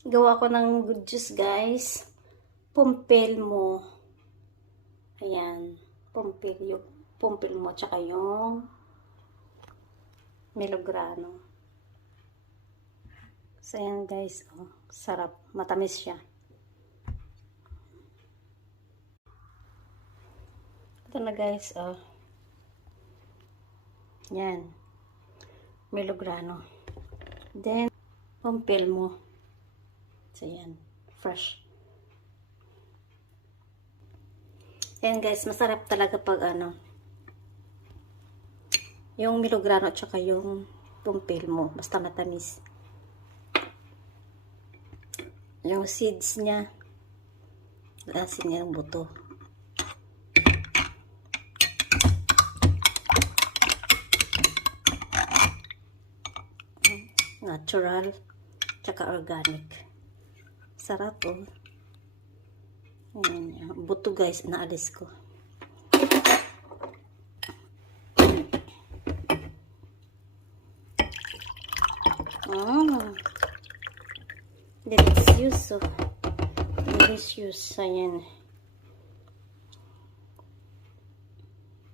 Gawa ko ng good juice, guys. Pumpel mo. Ayan. Pumpel mo. Tsaka yung melograno. So, ayan, guys. Oh, sarap. Matamis siya. Ito na, guys. Oh. Yan. Melograno. Then, pumpel mo. So, yan. Fresh. Yan, guys. Masarap talaga pag yung melograno at saka yung pumpel mo. Basta matamis. Yung seeds niya. Asin niya yung buto. Natural, tsaka organic. Sarap, oh. Ayan, buto, guys, naalis ko. Delicious, oh. Delicious. Ayan.